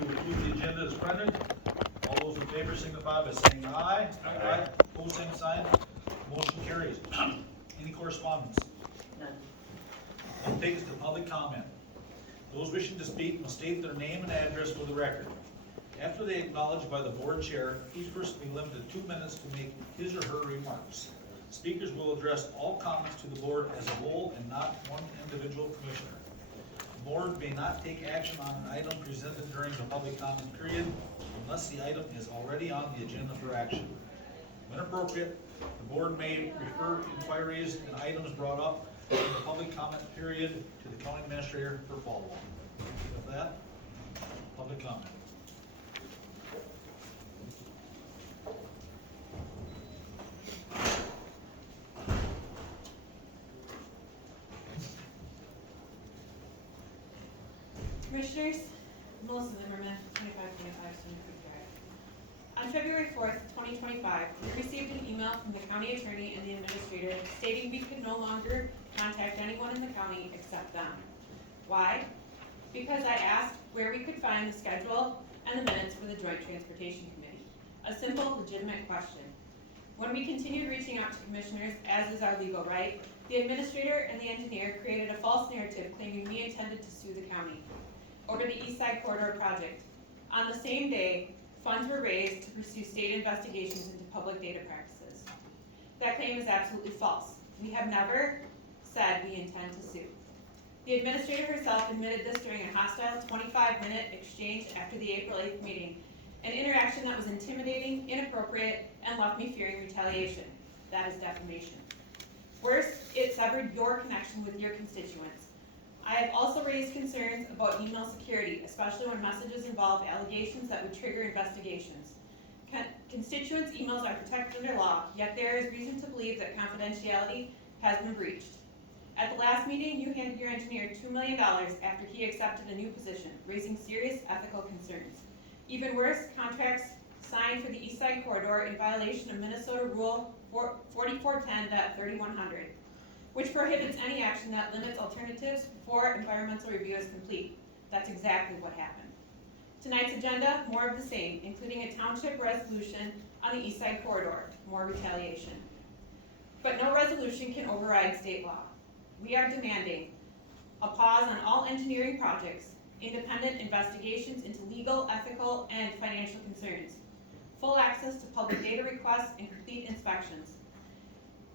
to approve the agenda as printed. All those in favor signify by saying aye. Aye. Pose same sign. Motion carries. Any correspondence? None. We'll take us to public comment. Those wishing to speak must state their name and address for the record. After they acknowledged by the board chair, each person will be limited to 2 minutes to make his or her remarks. Speakers will address all comments to the board as a whole and not one individual commissioner. The board may not take action on an item presented during the public comment period unless the item is already on the agenda for action. When appropriate, the board may refer inquiries and items brought up in the public comment period to the county administrator for follow-up. With that, public comment. Commissioners, Melissa Zimmerman, 2525 Stony Creek Drive. On February 4th, 2025, we received an email from the county attorney and the administrator stating we could no longer contact anyone in the county except them. Why? Because I asked where we could find the schedule and the minutes for the Joint Transportation Committee. A simple, legitimate question. When we continued reaching out to commissioners, as is our legal right, the administrator and the engineer created a false narrative claiming we intended to sue the county over the East Side Corridor project. On the same day, funds were raised to pursue state investigations into public data practices. That claim is absolutely false. We have never said we intend to sue. The administrator herself admitted this during a hostile 25-minute exchange after the April 8th meeting, an interaction that was intimidating, inappropriate, and left me fearing retaliation. That is defamation. Worse, it severed your connection with your constituents. I have also raised concerns about email security, especially when messages involve allegations that would trigger investigations. Constituents' emails are protected under law, yet there is reason to believe that confidentiality has been breached. At the last meeting, you handed your engineer $2 million after he accepted a new position, raising serious ethical concerns. Even worse, contracts signed for the East Side Corridor in violation of Minnesota Rule 4410.3100. Which prohibits any action that limits alternatives before environmental review is complete. That's exactly what happened. Tonight's agenda, more of the same, including a township resolution on the East Side Corridor, more retaliation. But no resolution can override state law. We are demanding a pause on all engineering projects, independent investigations into legal, ethical, and financial concerns, full access to public data requests and complete inspections,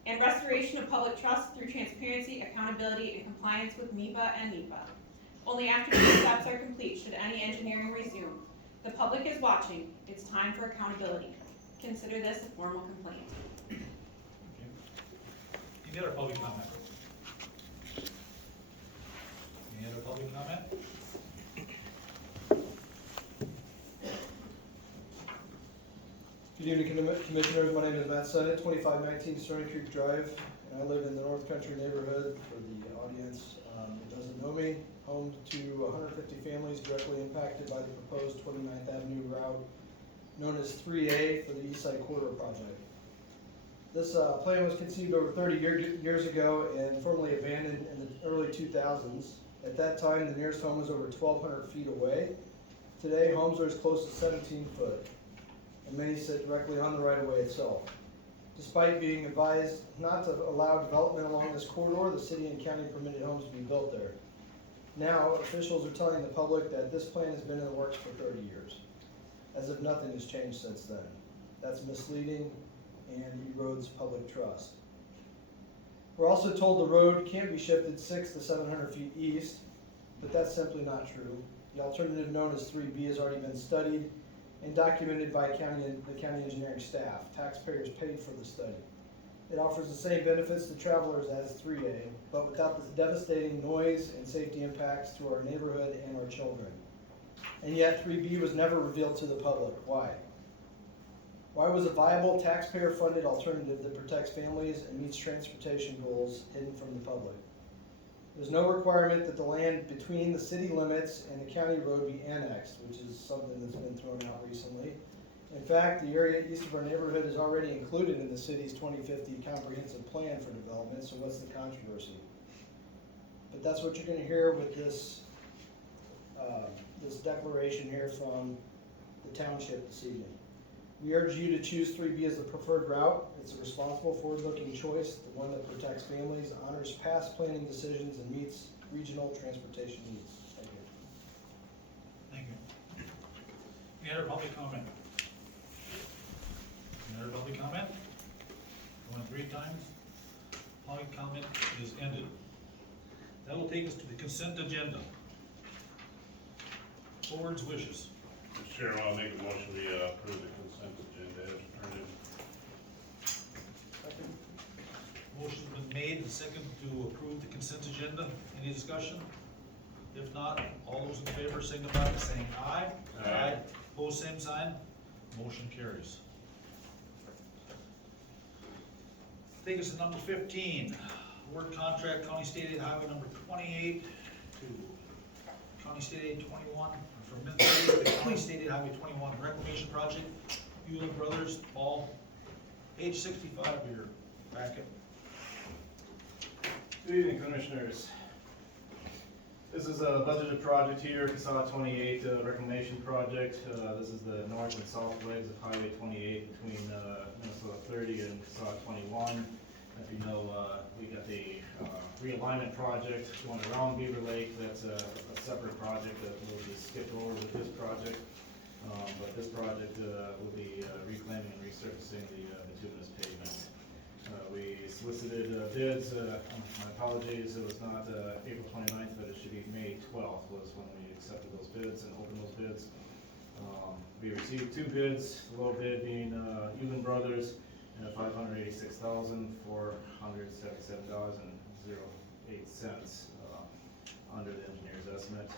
and restoration of public trust through transparency, accountability, and compliance with MEPA and NEPA. Only after these steps are complete should any engineering resume. The public is watching. It's time for accountability. Consider this a formal complaint. Okay. Any other public comment? Any other public comment? Good evening, Commissioners. My name is Matt Sennett, 2519 Stony Creek Drive, and I live in the North Country neighborhood. For the audience that doesn't know me, home to 150 families directly impacted by the proposed 29th Avenue route known as 3A for the East Side Corridor project. This plan was conceived over 30 years ago and formally abandoned in the early 2000s. At that time, the nearest home was over 1,200 feet away. Today, homes are as close to 17 foot. And many sit directly on the right-of-way itself. Despite being advised not to allow development along this corridor, the city and county permitted homes to be built there. Now, officials are telling the public that this plan has been in the works for 30 years, as if nothing has changed since then. That's misleading and erodes public trust. We're also told the road can't be shifted 600 to 700 feet east, but that's simply not true. The alternative known as 3B has already been studied and documented by the county engineering staff. Taxpayers paid for the study. It offers the same benefits to travelers as 3A, but without the devastating noise and safety impacts to our neighborhood and our children. And yet 3B was never revealed to the public. Why? Why was a viable taxpayer-funded alternative that protects families and meets transportation goals hidden from the public? There's no requirement that the land between the city limits and the county road be annexed, which is something that's been thrown out recently. In fact, the area east of our neighborhood is already included in the city's 2050 comprehensive plan for development, so what's the controversy? But that's what you're going to hear with this this declaration here from the township this evening. We urge you to choose 3B as the preferred route. It's a responsible, forward-looking choice, the one that protects families, honors past planning decisions, and meets regional transportation needs. Thank you. Thank you. Any other public comment? Any other public comment? Going 3 times. Public comment is ended. That will take us to the consent agenda. Board's wishes. Mr. Chairman, I'll make a motion to approve the consent agenda as printed. Second. Motion's been made and second to approve the consent agenda. Any discussion? If not, all those in favor signify by saying aye. Aye. Pose same sign. Motion carries. Take us to number 15. Award contract County State Aid Highway number 28 to County State Aid 21 from Minnesota to County State Aid Highway 21 Reclamation Project. Hewlett Brothers, Paul, page 65 of your packet. Good evening, Commissioners. This is a budgeted project here, CSAH 28 reclamation project. This is the north and south legs of Highway 28 between Minnesota 30 and CSAH 21. If you know, we got the realignment project going around Beaver Lake. That's a separate project that will be skipped over with this project. But this project will be reclaiming and resurfacing the bituminous pavement. We solicited bids, my apologies, it was not April 29th, but it should be May 12th was when we accepted those bids and opened those bids. We received 2 bids, the low bid being Hewlett Brothers at $586,477.08 under the engineer's estimate.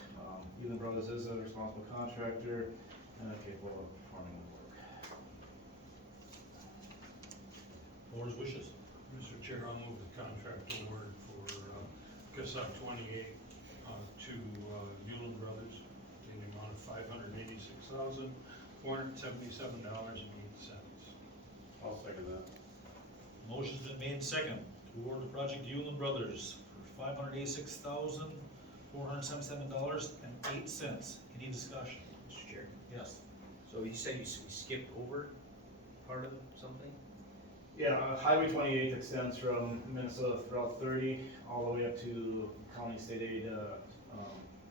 Hewlett Brothers is a responsible contractor and capable of performing the work. Board's wishes. Mr. Chair, I'll move the contract award for CSAH 28 to Hewlett Brothers in the amount of $586,477.08. I'll second that. Motion's been made second to award the project to Hewlett Brothers for $586,477.08. Any discussion? Mr. Chair, Yes. so you said you skipped over part of something? Yeah, Highway 28 extends from Minnesota Route 30 all the way up to County State Aid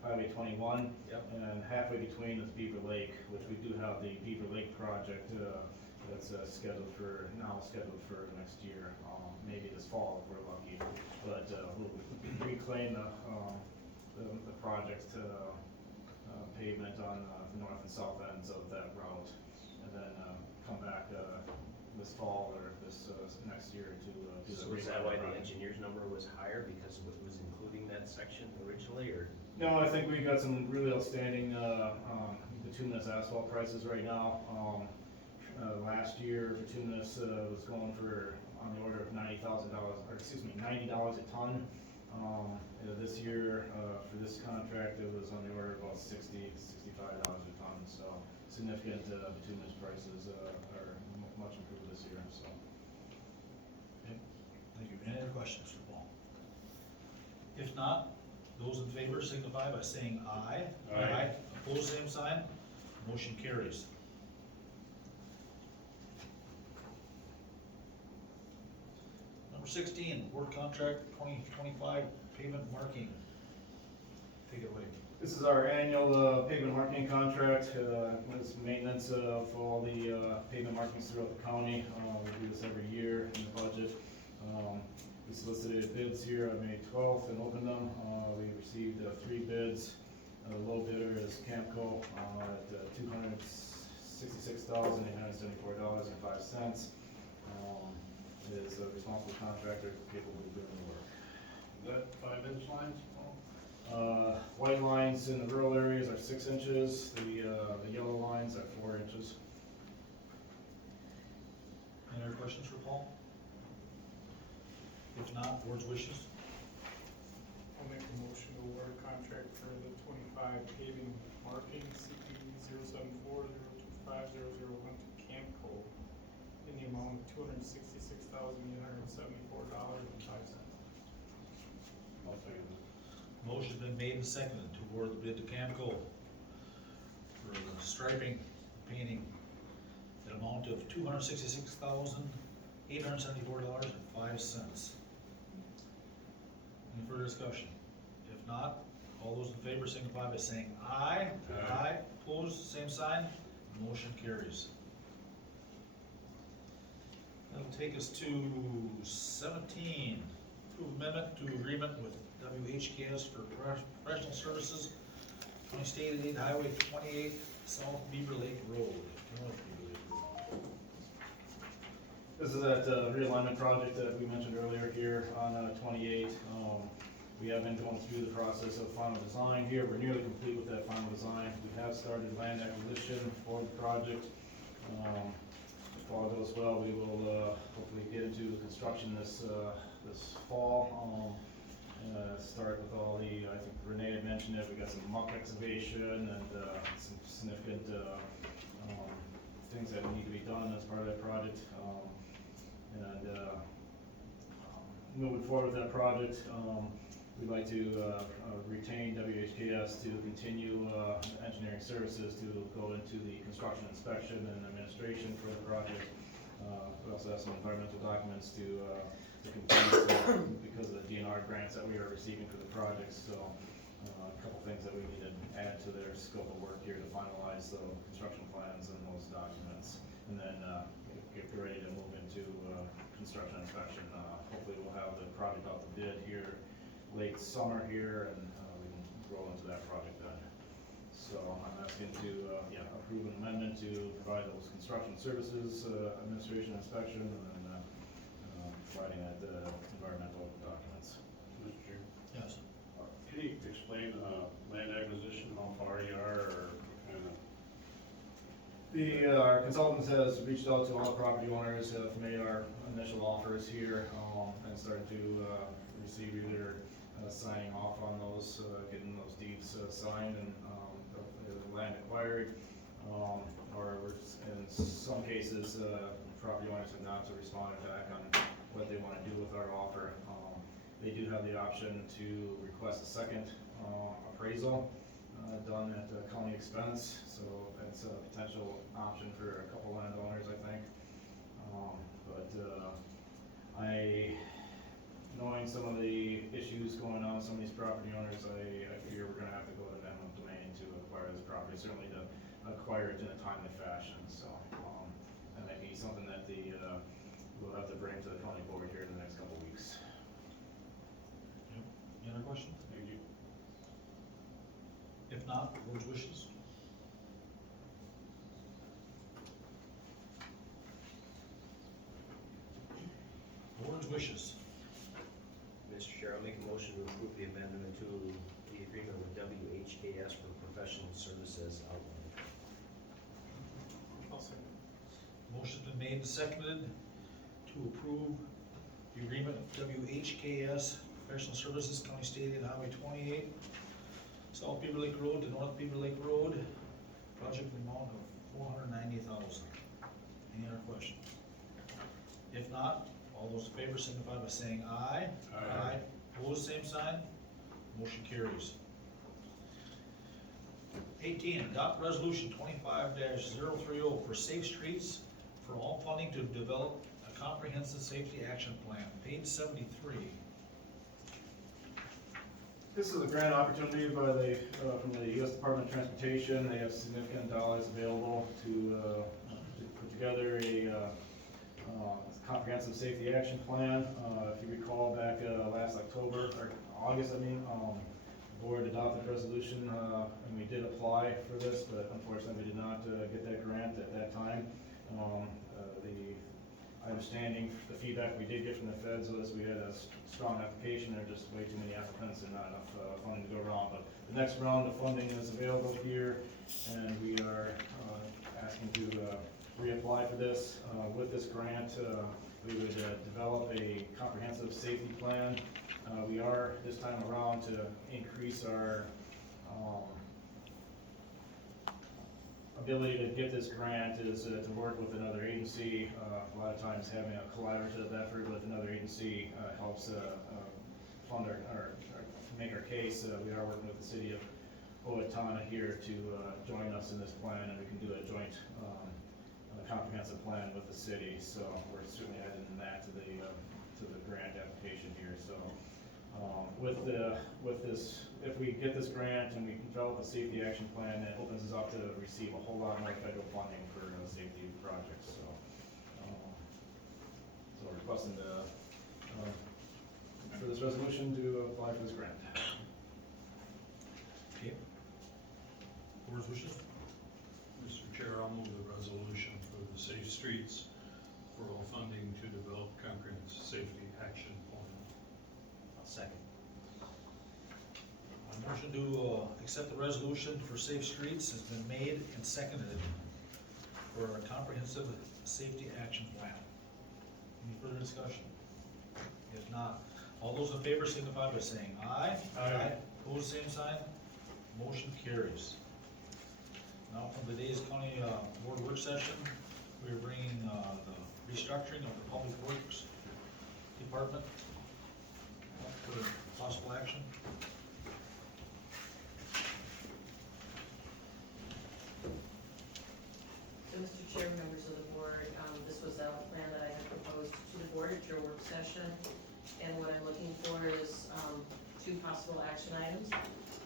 Highway 21. Yep. And halfway between is Beaver Lake, which we do have the Beaver Lake project that's scheduled for next year, maybe this fall if we're lucky. But we'll reclaim the project pavement on the north and south ends of that route, and then come back this fall or this next year to do the. So is that why the engineer's number was higher, because it was including that section originally, or? No, I think we've got some really outstanding bituminous asphalt prices right now. Last year, bituminous was going for on the order of $90,000, or excuse me, $90 a ton. This year, for this contract, it was on the order of about $65 a ton. So significant bituminous prices are much improved this year. So. Okay, thank you. Any other questions for Paul? If not, those in favor signify by saying aye. Aye. Opposed, same sign. Motion carries. Number 16, award contract 2025 pavement marking. Take it away. This is our annual pavement marking contract. It's maintenance for all the pavement markings throughout the county. We do this every year in the budget. We solicited bids here on May 12th and opened them. We received 3 bids. The low bidder is Camco at $266,874.05. It is a responsible contractor capable of doing the work. Is that 5-inch lines? White lines in the rural areas are 6 inches, the yellow lines are 4 inches. Any other questions for Paul? If not, board's wishes. I'll make a motion to award a contract for the 25 paving marking CP 074025001 to Camco in the amount of $266,874.05. I'll second that. Motion's been made and seconded to award the bid to Camco striping, painting, an amount of $266,874.05. Any further discussion? If not, all those in favor signify by saying aye. Aye. Opposed, same sign, motion carries. That'll take us to 17, approve amendment to agreement with WHKS for professional services, 20 State Aid Highway 28, South Beaver Lake Road, North Beaver Lake Road. This is that realignment project that we mentioned earlier here on 28. We have been going through the process of final design here. We're nearly complete with that final design. We have started land acquisition for the project. If all goes well, we will hopefully get into the construction this fall. Start with all the, I think Renee had mentioned it, we got some muck excavation and some significant things that need to be done as part of that project. Moving forward with that project, we'd like to retain WHKS to continue engineering services to go into the construction inspection and administration for the project. We also have some environmental documents to complete because of the DNR grants that we are receiving for the project. So a couple things that we need to add to their scope of work here to finalize the construction plans and those documents. And then get ready to move into construction inspection. Hopefully we'll have the project out the bid here late summer here, and we can roll into that project then. So I'm asking to approve an amendment to provide those construction services, administration inspection, and then providing that environmental documents. Mr. Chair, Yes. can you explain land acquisition, how far you are, or kind of? Our consultant has reached out to all the property owners, have made our initial offers here, and started to receive either signing off on those, getting those deeds signed and the land acquired, or we're, in some cases, property owners have not responded back on what they want to do with our offer. They do have the option to request a second appraisal done at county expense, so that's a potential option for a couple landowners, I think. Knowing some of the issues going on with some of these property owners, I fear we're gonna have to go to eminent domain to acquire this property, certainly to acquire it in a timely fashion, so, that might be something that we'll have to bring to the county board here in the next couple weeks. Any other questions? Thank you. If not, board's wishes. Board's wishes. Mr. Chair, I'll make a motion to approve the amendment to the agreement with WHKS for professional services outlined. I'll second. Motion's been made and seconded to approve the agreement of WHKS Professional Services, County State Aid Highway 28, South Beaver Lake Road to North Beaver Lake Road, project amount of $490,000. Any other questions? If not, all those in favor signify by saying aye. Aye. Opposed, same sign. Motion carries. 18, adopt resolution 25-030 for safe streets for all funding to develop a comprehensive safety action plan, page 73. This is a grant opportunity by the, from the U.S. Department of Transportation. They have significant dollars available to put together a comprehensive safety action plan. If you recall back last October, or August, I mean, the board adopted a resolution and we did apply for this, but unfortunately we did not get that grant at that time. My understanding, the feedback we did get from the feds was we had a strong application, there were just way too many applicants and not enough funding to go around. But the next round of funding is available here, and we are asking to reapply for this. With this grant, we would develop a comprehensive safety plan. We are, this time around, to increase our ability to get this grant is to work with another agency. A lot of times having a collaborative effort with another agency helps fund our make our case. We are working with the city of Owatonna here to join us in this plan, and we can do a joint comprehensive plan with the city. So we're certainly adding that to the grant application here. So with this, if we get this grant and we can develop a safety action plan, it opens us up to receive a whole lot more federal funding for safety projects. So we're requesting for this resolution to apply for this grant. Okay. Board's wishes? Mr. Chair, I'll move the resolution for the Safe Streets for all funding to develop comprehensive safety action plan. I'll second. A motion to accept the resolution for safe streets has been made and seconded for a comprehensive safety action plan. Any further discussion? If not, all those in favor signify by saying aye. Aye. Opposed, same sign. Motion carries. Now from today's county board work session, we are bringing the restructuring of the public works department up for possible action. So, Mr. Chair, members of the board, this was a plan that I had proposed to the board at your work session. And what I'm looking for is two possible action items.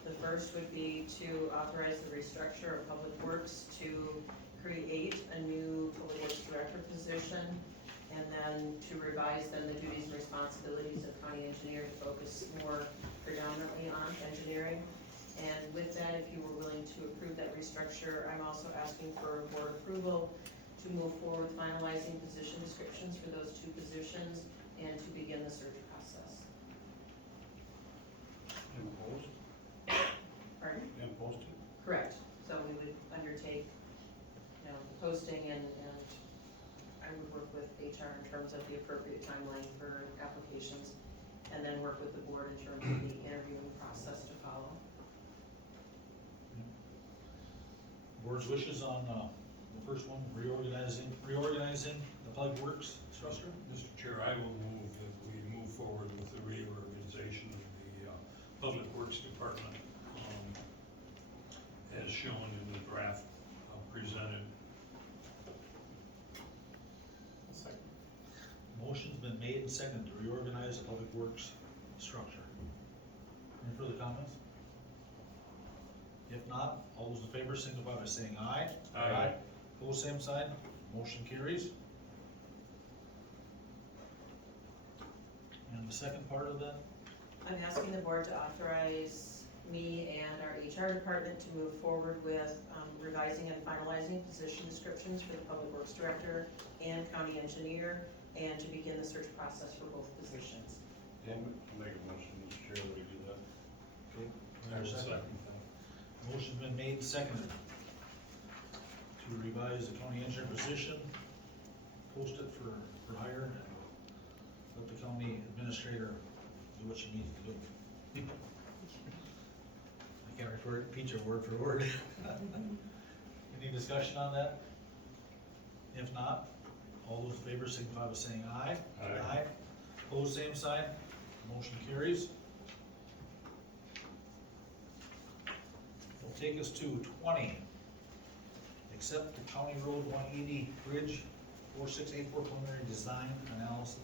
The first would be to authorize the restructure of Public Works to create a new Public Works Director position, and then to revise then the duties and responsibilities of County Engineer to focus more predominantly on engineering. And with that, if you were willing to approve that restructure, I'm also asking for board approval to move forward finalizing position descriptions for those two positions and to begin the search process. And post, Pardon? and posted. Correct. So we would undertake, posting and I would work with HR in terms of the appropriate timeline for applications, and then work with the board in terms of the interviewing process to follow. Board's wishes on the first one, reorganizing the public works structure. Mr. Chair, I will move that we move forward with the reorganization of the Public Works Department as shown in the draft presented. Second. Motion's been made and seconded to reorganize the public works structure. Any further comments? If not, all those in favor signify by saying aye. Aye. Opposed, same sign. Motion carries. And the second part of that? I'm asking the board to authorize me and our HR department to move forward with revising and finalizing position descriptions for the Public Works Director and County Engineer, and to begin the search process for both positions. And make a motion, Mr. Chair, that we do that. Okay. I will second that. Motion's been made and seconded to revise the county engineer position, post it for hire, and let the county administrator do what she needs to do. I can't repeat your word for word. Any discussion on that? If not, all those in favor signify by saying aye. Aye. Opposed, same sign. Motion carries. Will take us to 20. Accept the County Road 180 Bridge 4684 preliminary design analysis.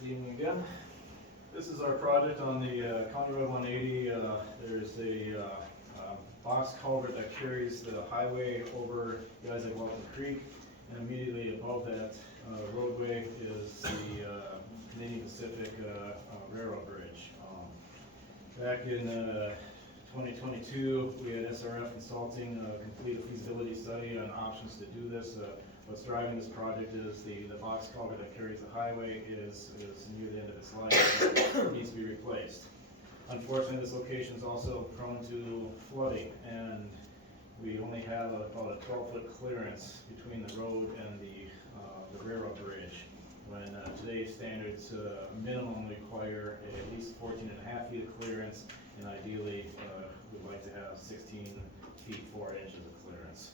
Good evening again. This is our project on the County Road 180. There's a box culvert that carries the highway over the Isaac Walton Creek, and immediately above that roadway is the Canadian Pacific Railroad Bridge. Back in 2022, we had SRF Consulting complete a feasibility study on options to do this. What's driving this project is the box culvert that carries the highway is near the end of its life and needs to be replaced. Unfortunately, this location is also prone to flooding, and we only have about a 12-foot clearance between the road and the railroad bridge, when today's standards minimum require at least 14.5 feet of clearance, and ideally we'd like to have 16 feet 4 inches of clearance.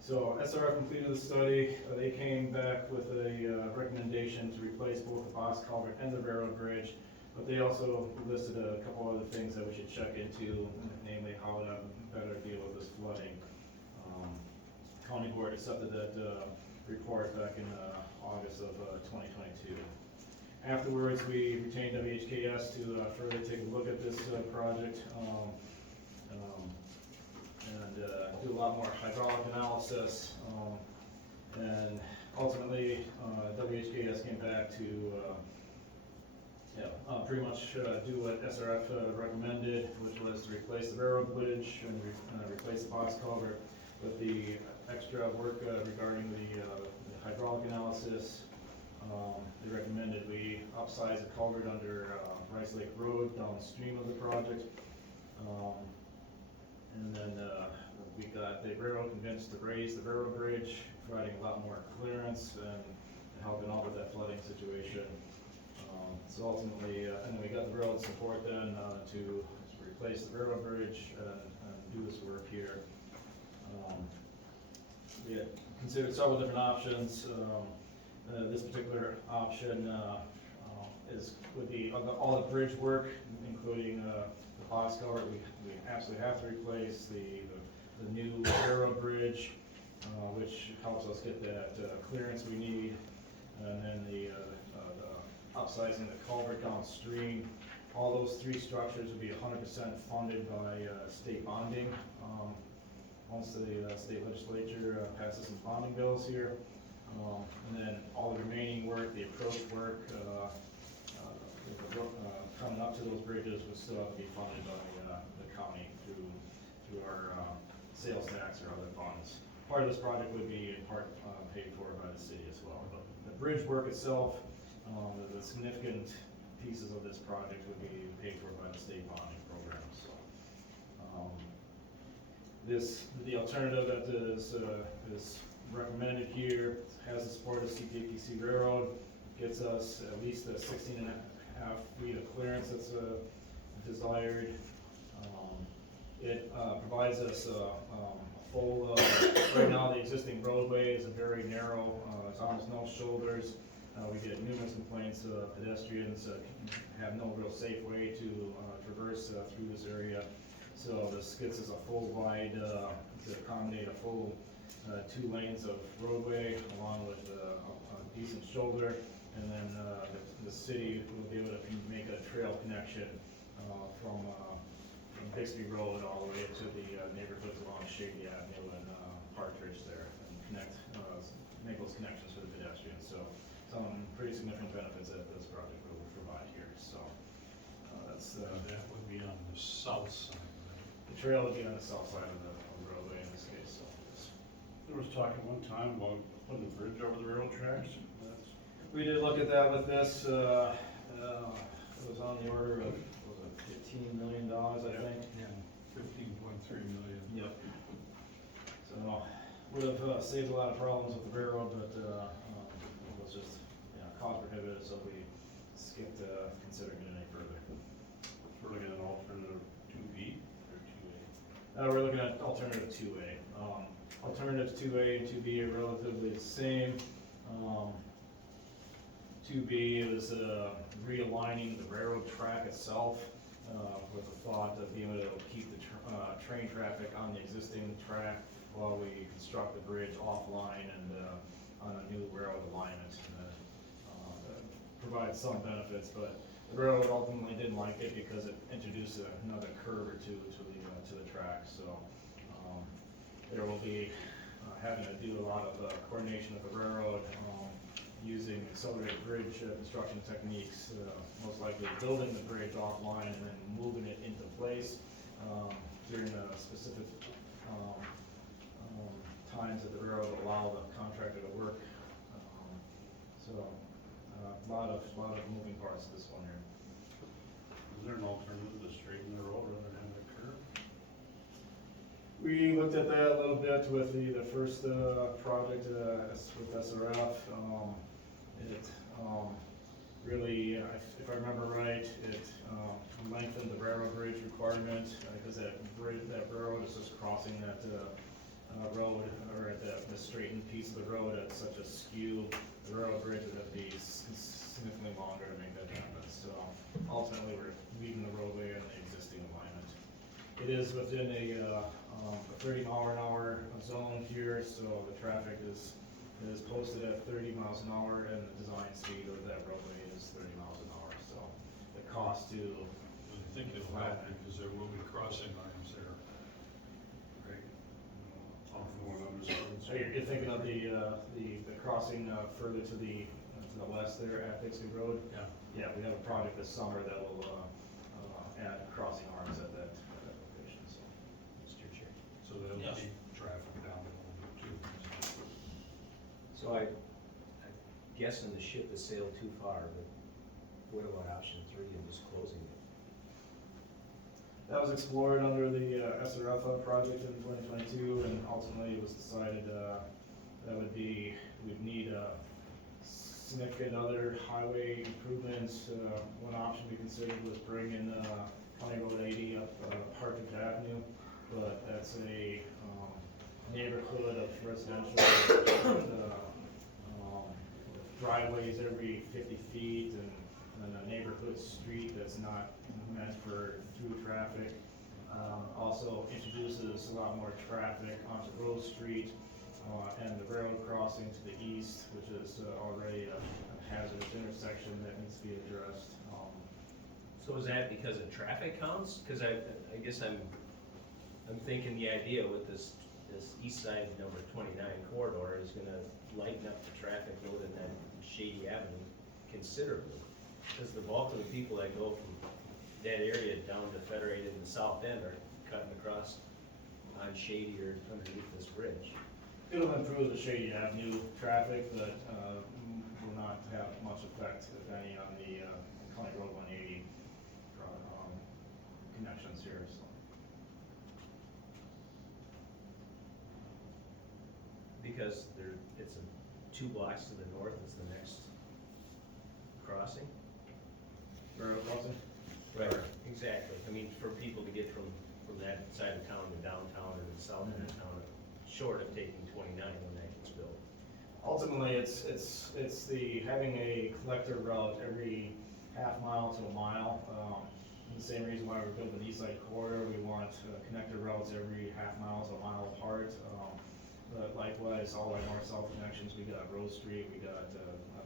So SRF completed the study. They came back with a recommendation to replace both the box culvert and the railroad bridge. But they also listed a couple other things that we should check into, namely how to better deal with this flooding. County board accepted that report back in August of 2022. Afterwards, we retained WHKS to further take a look at this project and do a lot more hydraulic analysis. And ultimately, WHKS came back to pretty much do what SRF recommended, which was to replace the railroad bridge and replace the box culvert with the extra work regarding the hydraulic analysis. They recommended we upsize the culvert under Rice Lake Road downstream of the project. And then we got the railroad convinced to raise the railroad bridge, providing a lot more clearance and helping out with that flooding situation. So ultimately, and then we got the railroad support then to replace the railroad bridge and do this work here. We had considered several different options. This particular option would be all the bridge work, including the box culvert. We absolutely have to replace the new railroad bridge, which helps us get that clearance we need, and then the upsizing the culvert downstream. All those three structures would be 100% funded by state bonding. Once the state legislature passes some bonding bills here. And then all the remaining work, the approach work, coming up to those bridges would still have to be funded by the county through our sales tax or other funds. Part of this project would be in part paid for by the city as well. But the bridge work itself, the significant pieces of this project would be paid for by the state bonding program. So, the alternative that is recommended here has the support of CPPC Railroad, gets us at least the 16.5 feet of clearance that's desired. It provides us a full, right now the existing roadway is a very narrow, it's almost no shoulders. We get numerous complaints of pedestrians have no real safe way to traverse through this area. So this gets us a full wide, to accommodate a full 2 lanes of roadway along with a decent shoulder. And then the city will be able to make a trail connection from Bixby Road all the way to the neighborhoods along Shady Avenue and Partridge there, and make those connections for the pedestrians. So some pretty significant benefits that this project will provide here. So that's That would be on the south side, right? the trail would be on the south side of the roadway in this case. So There was talk at one time about putting a bridge over the railroad tracks. we did look at that with this. It was on the order of $15 million, I think. Yeah, 15.3 million. Yep. So would have saved a lot of problems with the railroad, but it was just cost prohibitive, so we skipped considering it any further. We're looking at an alternative 2B or 2A. We're looking at alternative 2A. Alternatives 2A and 2B are relatively the same. 2B is realigning the railroad track itself with the thought of being able to keep the train traffic on the existing track while we construct the bridge offline and on a new railroad alignment. That provides some benefits, but the railroad ultimately didn't like it because it introduced another curve or two to the track. So there will be having to do a lot of coordination with the railroad, using accelerated bridge construction techniques, most likely building the bridge offline and then moving it into place during specific times that the railroad will allow the contractor to work. So a lot of moving parts to this one here. Is there an alternative to straighten the road rather than have a curve? We looked at that a little bit with the first project with SRF. It really, if I remember right, it lengthened the railroad bridge requirement because that railroad is just crossing that road, or at the straightened piece of the road at such a skew, the railroad bridge would have to be significantly longer to make that happen. So ultimately, we're leaving the roadway in the existing alignment. It is within a 30-mile-an-hour zone here, so the traffic is posted at 30 miles an hour, and the design speed of that roadway is 30 miles an hour. So the cost to I think it'll help because there will be crossing arms there. Right. Off one of those roads. So you're thinking of the crossing further to the west there at Dixie Road? Yeah. Yeah, we have a project this summer that will add crossing arms at that location, so. Mr. Chair. So that'll Yes. keep traffic down a little bit too. So I'm guessing the ship has sailed too far, but what about option 3 and just closing it? That was explored under the SRF project in 2022, and ultimately it was decided that we'd need significant other highway improvements. One option we considered was bringing County Road 80 up Hartford Avenue, but that's a neighborhood of residential driveways every 50 feet, and a neighborhood street that's not meant for through traffic. Also introduces a lot more traffic onto Rose Street, and the railroad crossing to the east, which is already a hazardous intersection that needs to be addressed. So is that because of traffic counts? Cause I guess I'm thinking the idea with this east side number 29 corridor is gonna lighten up the traffic load in that Shady Avenue considerably. Cause the bulk of the people that go from that area down to Federated and South End are cutting across on Shady or underneath this bridge. It'll improve the Shady Avenue traffic, but will not have much effect, if any, on the County Road 180 connections here, so. Because it's 2 blocks to the north is the next crossing? Railroad crossing? Right, exactly. I mean, for people to get from that side of town to downtown or to the south end of town, short of taking 29 when that gets built. Ultimately, it's the having a collector route every half mile to a mile. The same reason why we're building the east side corridor, we want connector routes every half mile to a mile apart. But likewise, all our north-south connections, we got Rose Street, we got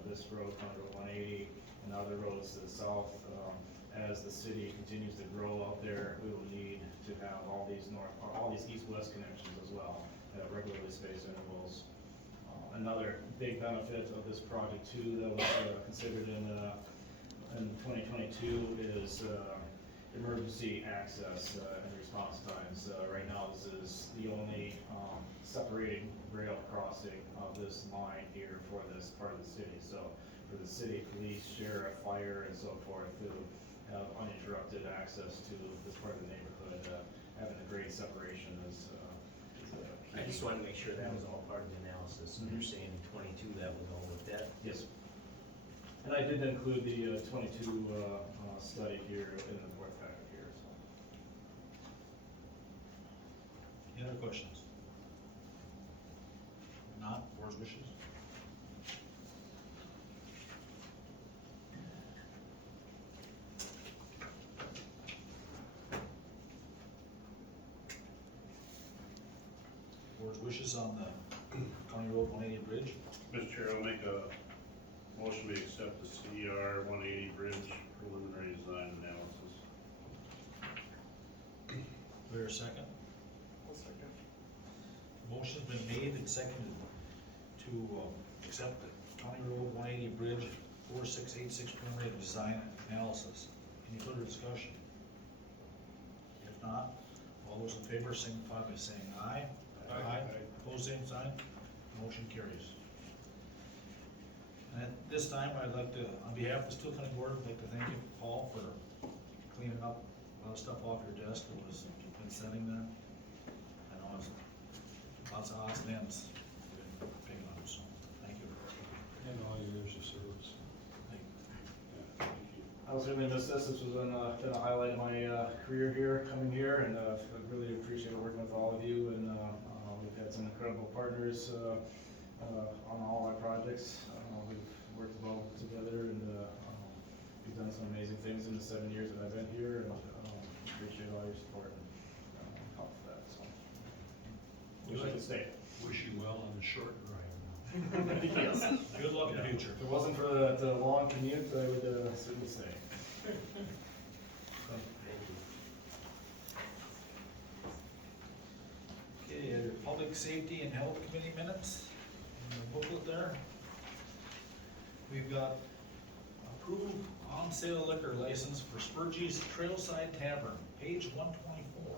this road, County Road 180, and other roads to the south. As the city continues to grow out there, we will need to have all these east-west connections as well at regularly spaced intervals. Another big benefit of this project too that was considered in 2022 is emergency access and response times. Right now, this is the only separating rail crossing of this line here for this part of the city. So for the city, police, sheriff, fire, and so forth to have uninterrupted access to this part of the neighborhood, having a grade separation is key. I just wanted to make sure that was all part of the analysis. And you're saying in 22 that was all looked at? Yes. And I did include the 22 study here in the board packet here. So. Any other questions? If not, board's wishes? Board's wishes on the County Road 180 bridge? Mr. Chair, I'll make a motion to accept the CR 180 bridge preliminary design analysis. Do we hear a second? I'll second. Motion's been made and seconded to accept the County Road 180 bridge 4686 preliminary design analysis. Any further discussion? If not, all those in favor signify by saying aye. Aye. Opposed, same sign. Motion carries. And at this time, I'd like to, on behalf of the Steele County Board, I'd like to thank you, Paul, for cleaning up a lot of stuff off your desk that was been sitting there. I know it's lots of odds and ends you've been picking up, so thank you. And all years of service. Thank you. Yeah, thank you. I'll certainly miss this. This was been a highlight of my career here, coming here, and I really appreciate working with all of you. And we've had some incredible partners on all our projects. We've worked well together, and we've done some amazing things in the 7 years that I've been here, and appreciate all your support and help for that. So, wish I could stay. Wish you well on the short drive. Yes. Good luck in the future. If it wasn't for the long commute, I would certainly stay. Okay, Public Safety and Health Committee minutes, in the booklet there. We've got approved on-sale liquor license for Spurge's Trailside Tavern, page 124.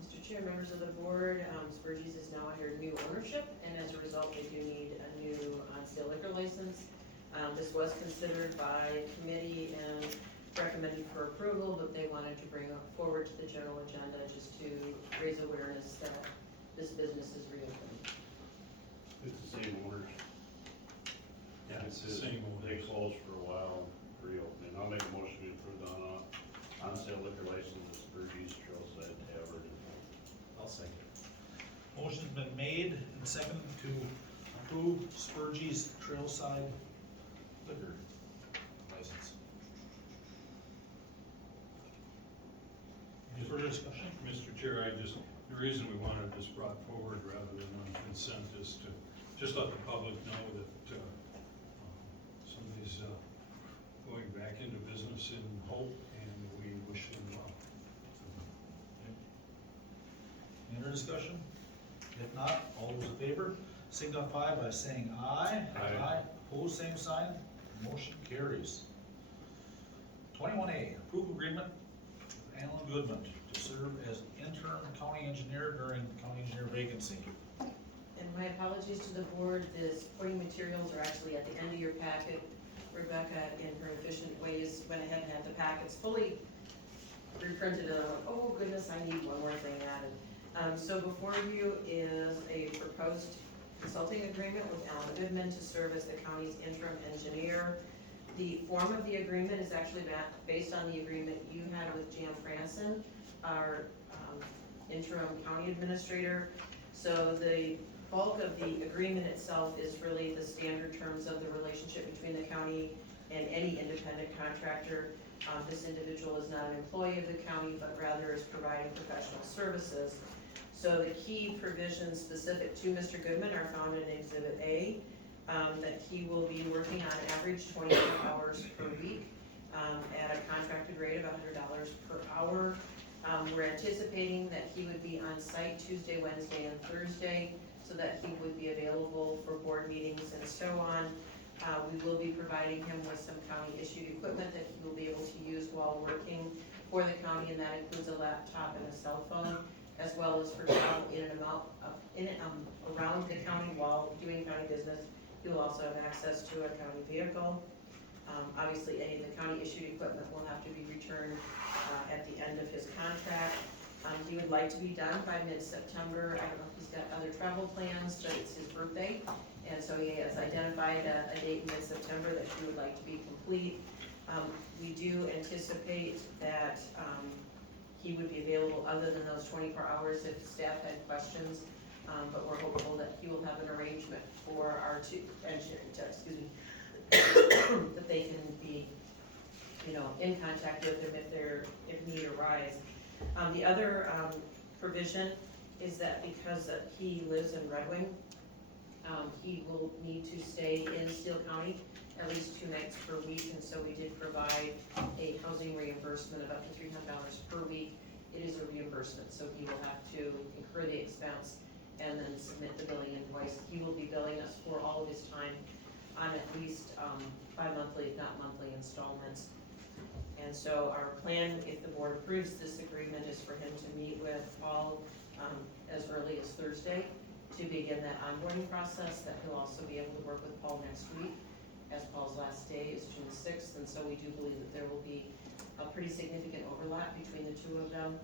Mr. Chair, members of the board, Spurge's is now under new ownership, and as a result, they do need a new on-sale liquor license. This was considered by committee and recommended for approval, but they wanted to bring it forward to the general agenda just to raise awareness that this business is reopening. It's the same owners. Yeah, it's the It's- same They owners. closed for a while, reopening. I'll make a motion to approve on-sale liquor license at Spurge's Trailside Tavern. I'll second. Motion's been made and seconded to approve Spurge's Trailside liquor license. Any further discussion? Mr. Chair, the reason we wanted this brought forward rather than on consent is to just let the public know that somebody's going back into business in hope, and we wish them well. Any other discussion? If not, all those in favor signify by saying aye. Aye. Opposed, same sign. Motion carries. 21A, approve agreement with Alan Goodman to serve as interim county engineer during county engineer vacancy. And my apologies to the board, the supporting materials are actually at the end of your packet. Rebecca, in her efficient ways, went ahead and had the packets fully reprinted, and I went, oh goodness, I need one more thing added. So before you is a proposed consulting agreement with Alan Goodman to serve as the county's interim engineer. The form of the agreement is actually based on the agreement you had with Jan Franson, our interim county administrator. So the bulk of the agreement itself is really the standard terms of the relationship between the county and any independent contractor. This individual is not an employee of the county, but rather is providing professional services. So the key provisions specific to Mr. Goodman are found in Exhibit A, that he will be working on average 24 hours per week at a contracted rate of $100 per hour. We're anticipating that he would be on site Tuesday, Wednesday, and Thursday, so that he would be available for board meetings and so on. We will be providing him with some county-issued equipment that he will be able to use while working for the county, and that includes a laptop and a cell phone, as well as for travel in and around the county while doing county business. He will also have access to a county vehicle. Obviously, any of the county-issued equipment will have to be returned at the end of his contract. He would like to be done by mid-September. I don't know if he's got other travel plans, but it's his birthday, and so he has identified a date in mid-September that he would like to be complete. We do anticipate that he would be available other than those 24 hours if staff had questions, but we're hopeful that he will have an arrangement for our two engineering techs, that they can be, in contact with him if need arise. The other provision is that because he lives in Red Wing, he will need to stay in Steele County at least 2 nights per week, and so we did provide a housing reimbursement of up to $300 per week. It is a reimbursement, so he will have to incur the expense and then submit the billing invoice. He will be billing us for all of his time on at least bi-monthly, if not monthly installments. And so our plan, if the board approves this agreement, is for him to meet with Paul as early as Thursday to begin that onboarding process, that he'll also be able to work with Paul next week, as Paul's last day is June 6th, and so we do believe that there will be a pretty significant overlap between the two of them.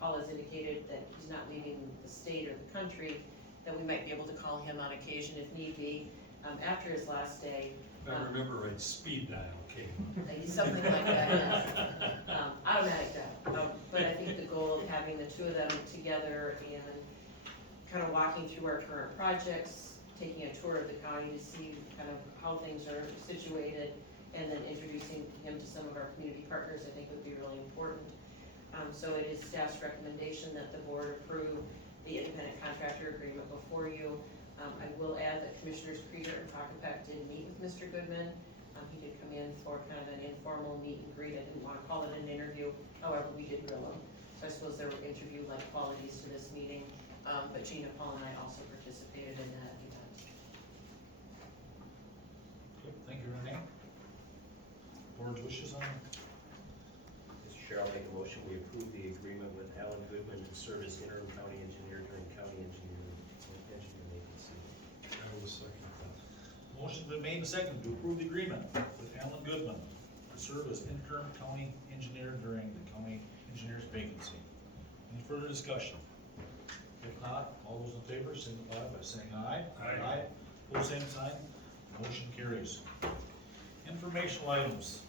Paul has indicated that he's not leaving the state or the country, that we might be able to call him on occasion if need be. after his last day. If I remember right, speed dial came. Something like that, yes. Automatic dial. But I think the goal of having the two of them together and kind of walking through our current projects, taking a tour of the county to see kind of how things are situated, and then introducing him to some of our community partners, I think would be really important. So it is staff's recommendation that the board approve the independent contractor agreement before you. I will add that Commissioners Krieger and Fakapek did meet with Mr. Goodman. He did come in for kind of an informal meet and greet. I didn't want to call it an interview, however, we did grill him. So I suppose there were interview-like qualities to this meeting. But Gina, Paul, and I also participated in that event. Okay, thank you, Renee. Board's wishes on it? Mr. Chair, I'll make a motion, we approve the agreement with Alan Goodman to serve as interim county engineer during county engineer vacancy. I will second that. Motion's been made and seconded to approve the agreement with Alan Goodman to serve as interim county engineer during the county engineer's vacancy. Any further discussion? If not, all those in favor signify by saying aye. Aye. Pose same sign, motion carries. Informational items.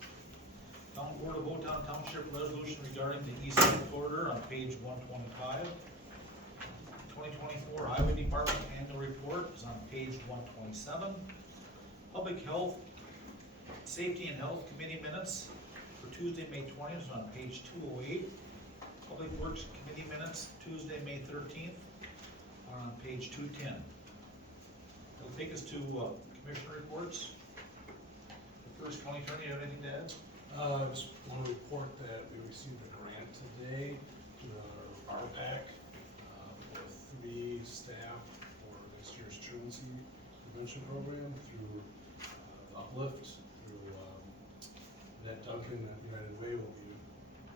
Town Board of Owatonna Township resolution regarding the east side corridor on page 125. 2024 Highway Department Annual Report is on page 127. Public Health, Safety and Health Committee Minutes for Tuesday, May 20th is on page 208. Public Works Committee Minutes, Tuesday, May 13th, are on page 210. It'll take us to Commissioner reports. The first, County Attorney, you have anything to add? I just want to report that we received a grant today to our RPAC with 3 staff for this year's truancy prevention program through Uplift, through Ned Duncan at United Way will be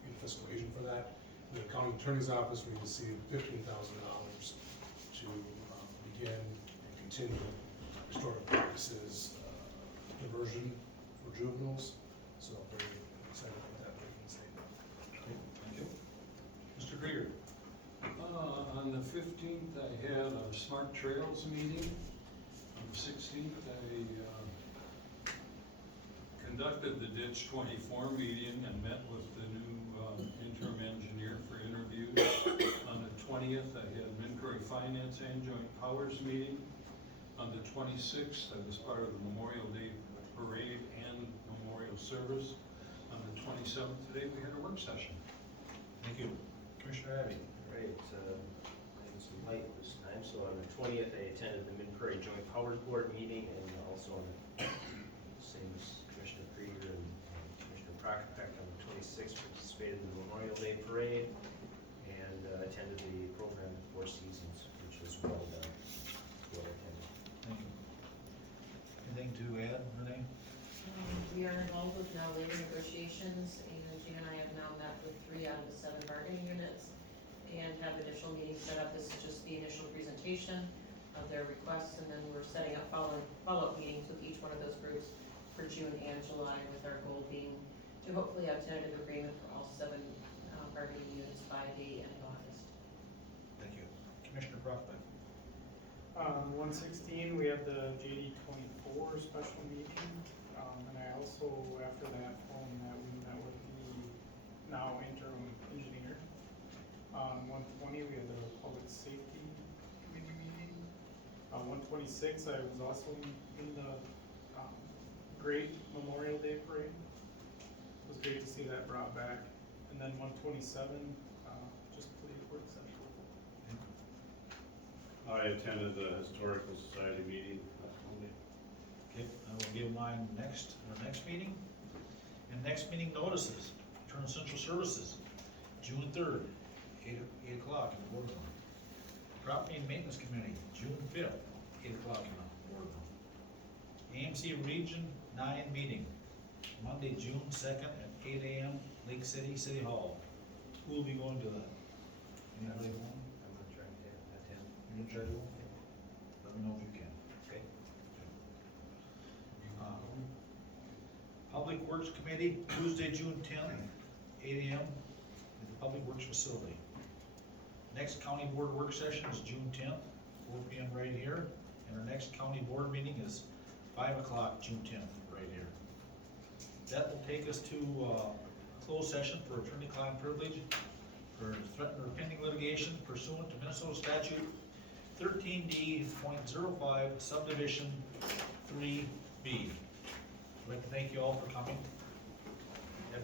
in fiscal agent for that. The county attorney's office, we received $15,000 to begin and continue restorative practices diversion for juveniles. So very excited about that breaking statement. Okay, thank you. Mr. Krieger. On the 15th, I had a Smart Trails meeting. On the 16th, I conducted the Ditch 24 meeting and met with the new interim engineer for interviews. On the 20th, I had Mincroy Finance and Joint Powers meeting. On the 26th, I was part of the Memorial Day Parade and Memorial Service. On the 27th, today, we had a work session. Thank you. Commissioner Abbey. Right, I had some light this time, so on the 20th, I attended the Mid-Prairie Joint Powers Board meeting, and also on the same as Commissioner Krieger and Commissioner Prokopek on the 26th, participated in the Memorial Day Parade, and attended the program at Four Seasons, which was well done. Well attended. Thank you. Anything to add, Renee? We are involved with now labor negotiations, and Gina and I have now met with 3 out of the 7 bargaining units and have initial meetings set up. This is just the initial presentation of their requests, and then we're setting up follow-up meetings with each one of those groups for June and July, with our goal being to hopefully have tentative agreement for all 7 bargaining units by the end of August. Thank you. Commissioner Prokopek. 116, we have the JD 24 special meeting, and I also, after that, following that, we met with the now interim engineer. 120, we had the public safety committee meeting. 126, I was also in the Great Memorial Day Parade. It was great to see that brought back. And then 127, just played work session. I attended the Historical Society meeting last Monday. Okay, I will give mine next, our next meeting. And next meeting notices, Internal Central Services, June 3rd, 8 o'clock in the boardroom. Property and Maintenance Committee, June 5th, 8 o'clock in the boardroom. AMC Region 9 meeting, Monday, June 2nd at 8 a.m., Lake City, City Hall. Who will be going to that? Anybody going? I'm gonna try to attend. You can try to go? Let me know if you can. Okay. Public Works Committee, Tuesday, June 10th, 8 a.m. at the Public Works Facility. Next County Board work session is June 10th, 4 p.m. right here. And our next County Board meeting is 5 o'clock, June 10th, right here. That will take us to closed session for attorney-client privilege for threatened or pending litigation pursuant to Minnesota statute 13D.05 subdivision 3B. I'd like to thank you all for coming.